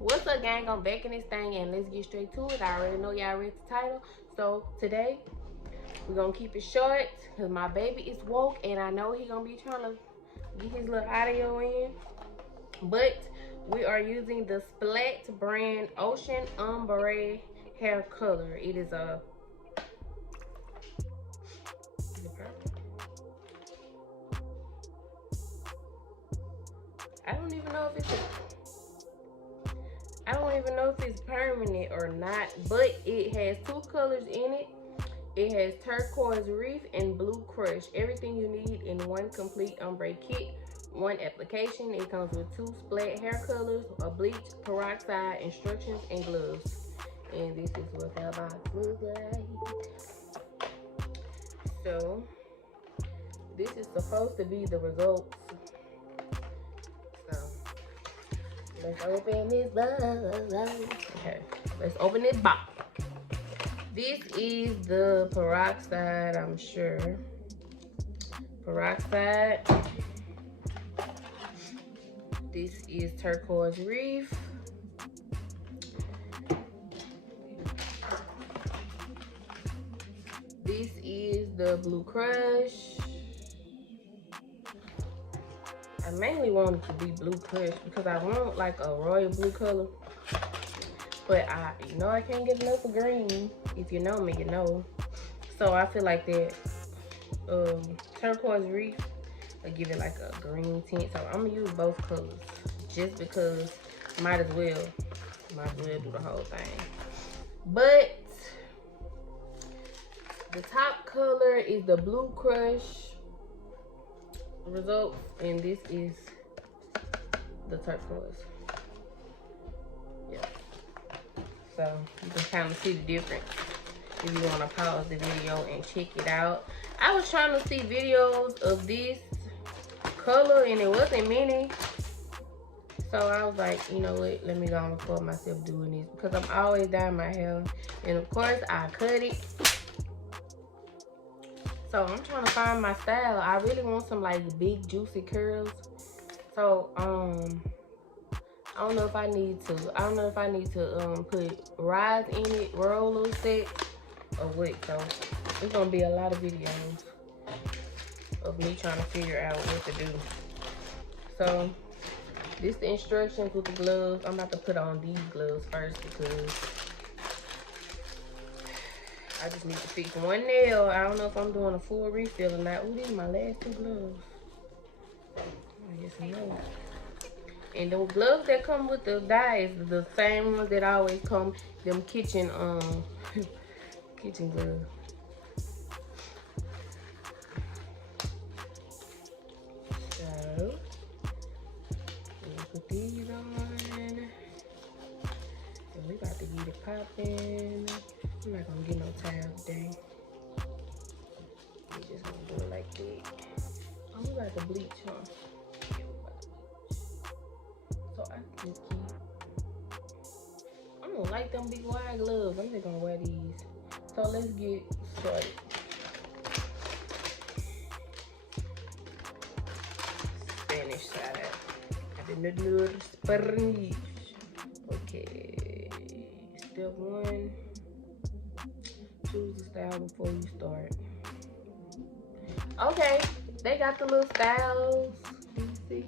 What's up, gang? I'm back in this thing, and let's get straight to it. I already know y'all read the title. So today we're gonna keep it short because my baby is woke and I know he gonna be trying to get his little audio in. But we are using the Splat brand Ocean Ombre hair color. It is a I don't even know if it's permanent or not, but it has two colors in it. It has turquoise reef and blue crush. Everything you need in one complete ombre kit, one application. It comes with two Splat hair colors, a bleach, peroxide, instructions, and gloves. And this is what that box looks like. So this is supposed to be the results. So let's open this box. Okay, let's open this box. This is the peroxide, I'm sure. Peroxide. This is turquoise reef. This is the blue crush. I mainly want it to be blue crush because I want like a royal blue color. But I can't get enough of green. If you know me, you know. So I feel like that turquoise reef will give it like a green tint. So I'm gonna use both colors just because might as well do the whole thing. But the top color is the blue crush result, and this is the turquoise. Yeah. So you can kind of see the difference if you want to pause the video and check it out. I was trying to see videos of this color and it wasn't many. So I was like, you know what, let me go and record myself doing this because I'm always dyeing my hair. And of course I cut it. So I'm trying to find my style. I really want some like big juicy curls. So I don't know if I need to put rise in it, roller set, or what. So it's gonna be a lot of videos of me trying to figure out what to do. So this is the instructions with the gloves. I'm about to put on these gloves first because I just need to fix one nail. I don't know if I'm doing a full refill or not. Ooh, these are my last two gloves. I guess no. And the gloves that come with the dye is the same ones that always come, them kitchen kitchen gloves. So we'll put these on. And we about to get it popping. I'm not gonna get no towel today. We just gonna do it like that. I'm about to bleach, huh? Yeah, we about to bleach. So I can keep. I don't like them big wide gloves. I'm just gonna wear these. So let's get started. Spanish side. And then the Spanish. Okay. Step one. Choose the style before you start. Okay, they got the little styles. You see,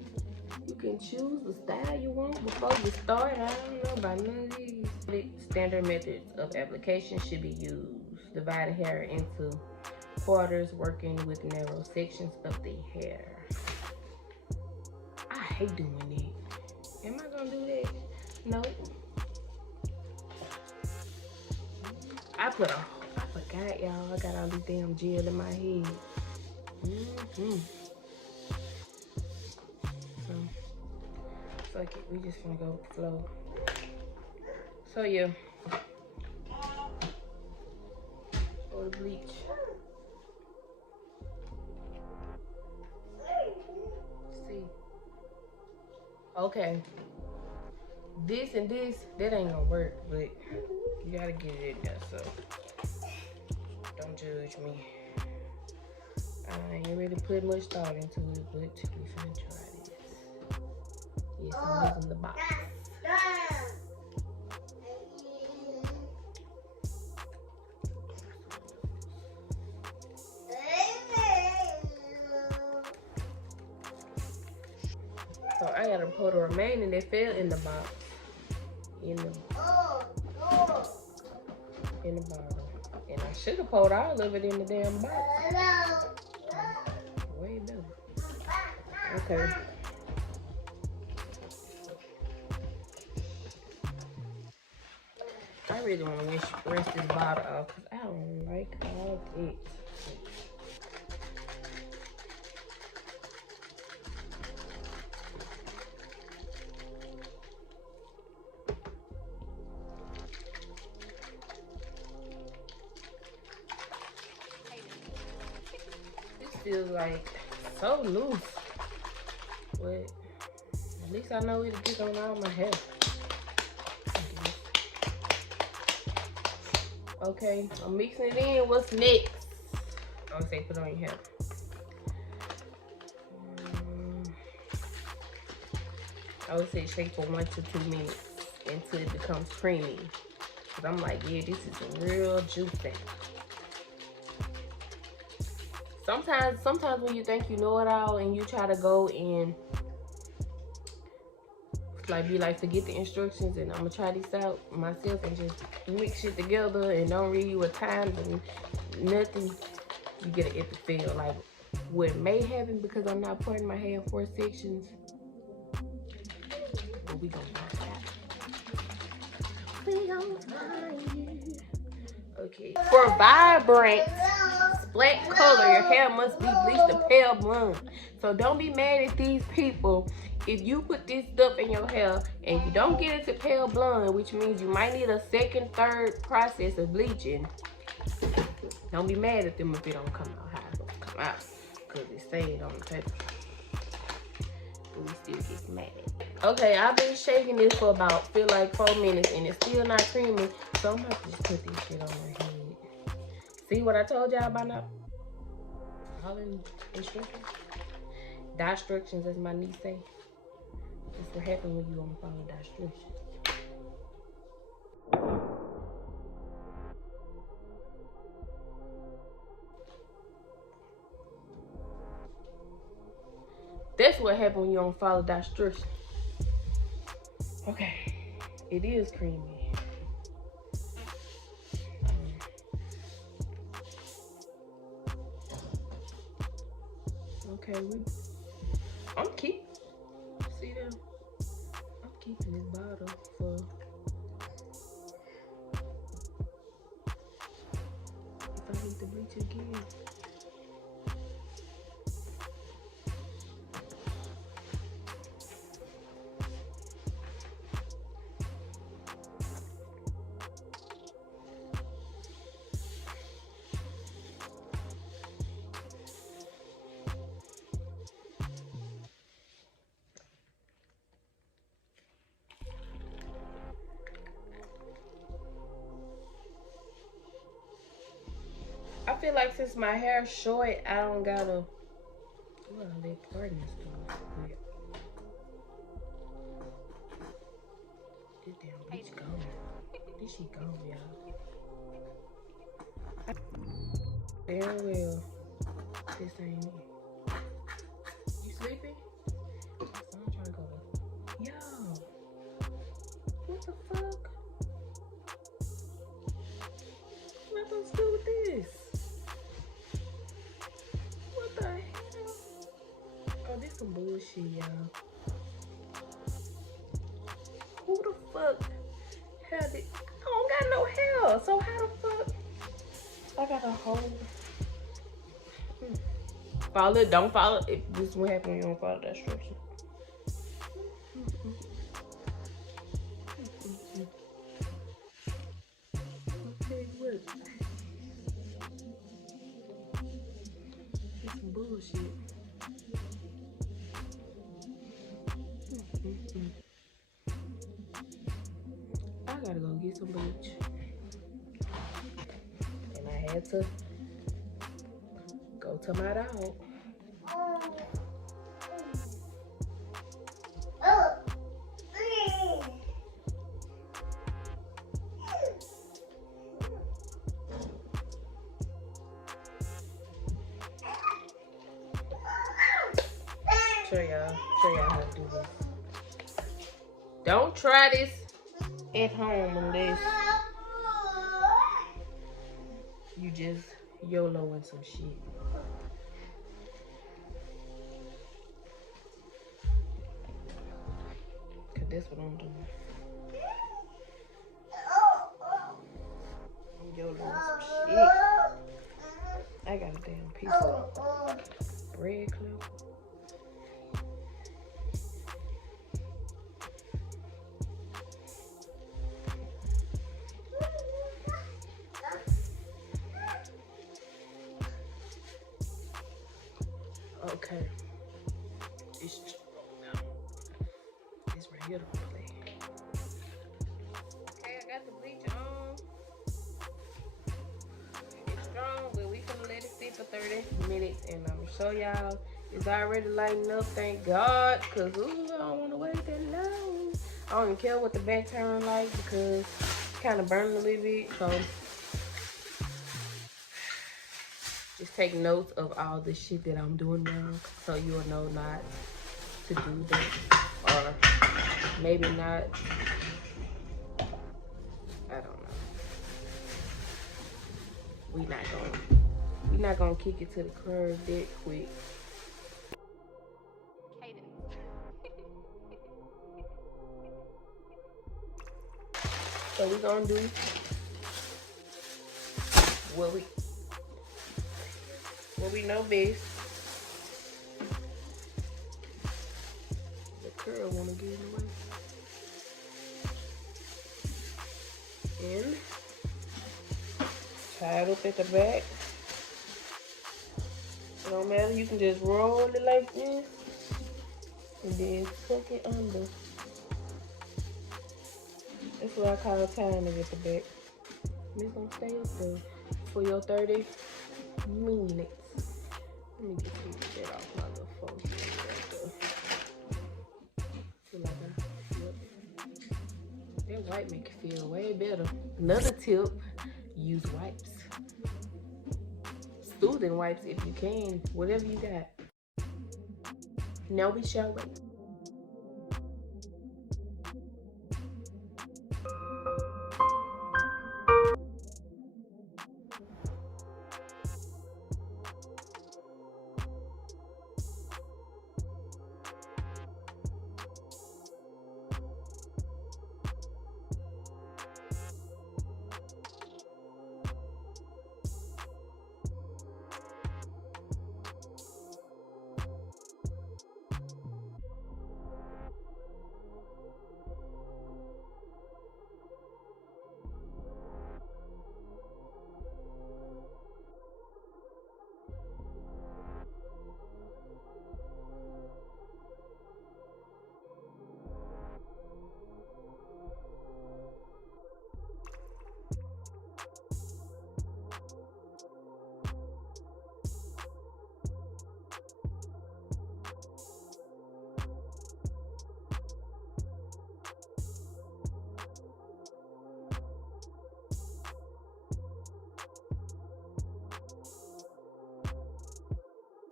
you can choose the style you want before you start. I don't know about none of these. Standard methods of application should be used. Divide the hair into quarters, working with narrow sections of the hair. I hate doing it. Am I gonna do that? No. I forgot, y'all. I got all this damn gel in my head. So, fuck it. We just gonna go with the flow. So, yeah. Or the bleach. See. Okay. This and this, that ain't gonna work, but you gotta get it in there, so don't judge me. I ain't really put much thought into it, but we finna try this. Yes, I'm using the box. gotta pour the remaining that fell in the box in the bottle. And I should have poured all of it in the damn box. Way better. Okay. I really want to rinse this bottle off because I don't like all it. This feels like so loose. But at least I know it'll get on all my hair. Okay, I'm mixing it in. What's next? I would say put it on your hair. I would say shake for 1 to 2 minutes until it becomes creamy. Cause I'm like, yeah, this is real juicy. Sometimes when you think you know it all and you try to go and forget the instructions and I'm gonna try this out myself and just mix shit together and don't read what times and nothing, you get an epic fail. Like what may happen because I'm not parting my hair in 4 sections, but we gonna find out. We gonna find it. Okay. For vibrant Splat color, your hair must be bleached to pale blonde. So don't be mad at these people if you put this stuff in your hair and you don't get it to pale blonde, which means you might need a second, third process of bleaching. Don't be mad at them if it don't come out how it's gonna come out, because it said on the paper. But we still get mad. Okay, I've been shaking this for about, feel like 4 minutes and it's still not creamy. So I'm gonna have to just put this shit on my head. See what I told y'all about not following instructions? Instructions, as my niece say. That's what happens when you don't follow the instructions. That's what happens when you don't follow the instructions. Okay, it is creamy. Okay, I'm keeping this bottle for if I need to bleach again. I feel like since my hair's short, I don't gotta. Well, they parting stuff. This damn bitch gone. This shit gone, y'all. Very well. This ain't it. You sleeping? So I'm trying to go. Yo, what the fuck? What am I supposed to do with this? What the hell? Oh, this some bullshit, y'all. Who the fuck had it? I don't got no hair, so how the fuck? I gotta hold. Follow it, don't follow it. This is what happens when you don't follow that instruction. Okay, what? It's some bullshit. I gotta go get some bleach. And I had to go to my dog. Show y'all how to do this. Don't try this at home unless you just YOLOing some shit. Cause that's what I'm doing. I'm YOLOing some shit. I got a damn piece of bread clip. Okay. It's right here to play. Okay, I got the bleach on. It's strong, but we finna let it sit for 30 minutes and I'm gonna show y'all it's already lighting up, thank God, cause ooh, I don't wanna wait that long. I don't even care what the back turn like because it's kinda burning a little bit, so just take notes of all the shit that I'm doing now so you'll know not to do that, or maybe not, I don't know. We not gonna kick it to the curb that quick. So we gonna do what we know best. The curl wanna get in the way. And tie it up at the back. It don't matter, you can just roll it like this and then tuck it under. That's what I call tying it at the back. It's gonna stay up there for your 30 minutes. Let me get that off my little phone. Feel like that wipe make you feel way better. Another tip, use wipes. Soothing wipes if you can, whatever you got. Now we shall wait.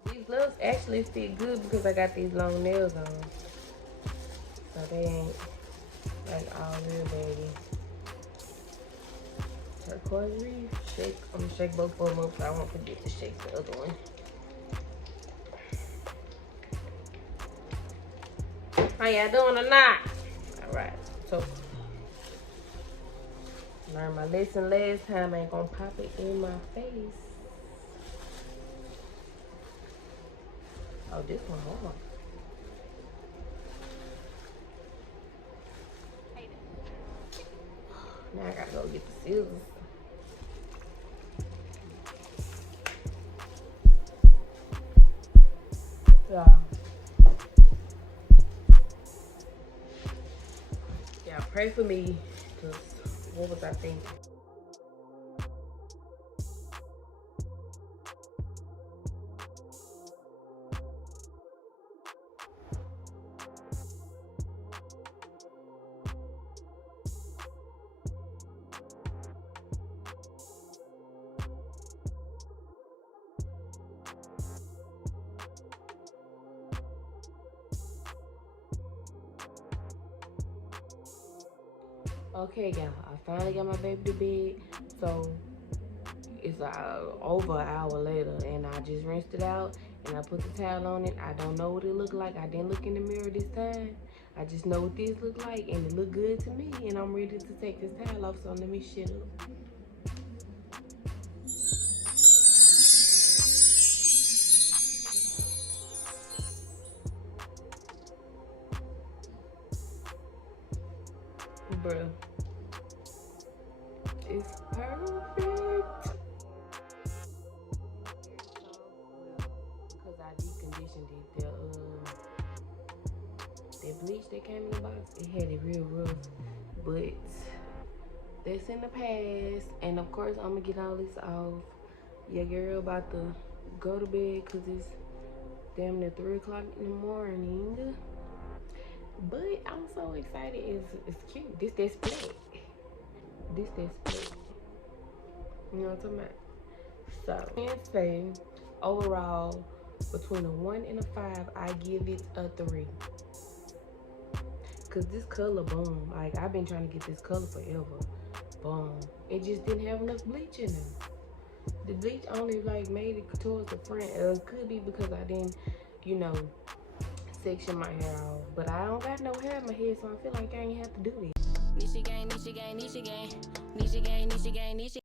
These gloves actually fit good because I got these long nails on. So they ain't like all real baggy. Turquoise reef. Shake. I'm gonna shake both of them up so I won't forget to shake the other one. How y'all doing or not? Alright, so learned my lesson last time. I ain't gonna pop it in my face. Oh, this one hard. Now I gotta go get the scissors. Yeah, pray for me, because what was I thinking? Okay, y'all, I finally got my baby to bed. So it's over an hour later, and I just rinsed it out and I put the towel on it. I don't know what it looked like. I didn't look in the mirror this time. I just know what this looked like, and it looked good to me, and I'm ready to take this towel off. So let me shut up. Bruh, it's perfect. Because I deconditioned it. That bleach that came in the box, it had it real rough. But that's in the past. And of course, I'm going to get all this off. Your girl about to go to bed because it's damn near 3 o'clock in the morning. But I'm so excited. It's cute. This that Splat. This that Splat. You know what I'm talking about? So, I can say overall, between a 1 and a 5, I give it a 3. Cause this color, boom. Like, I've been trying to get this color forever. Boom. It just didn't have enough bleach in it. The bleach only like made it towards the front. It could be because I didn't, you know, section my hair off. But I don't got no hair in my head, so I feel like I ain't have to do this. Nisha gang, Nisha gang, Nisha gang, Nisha gang, Nisha gang, Nisha.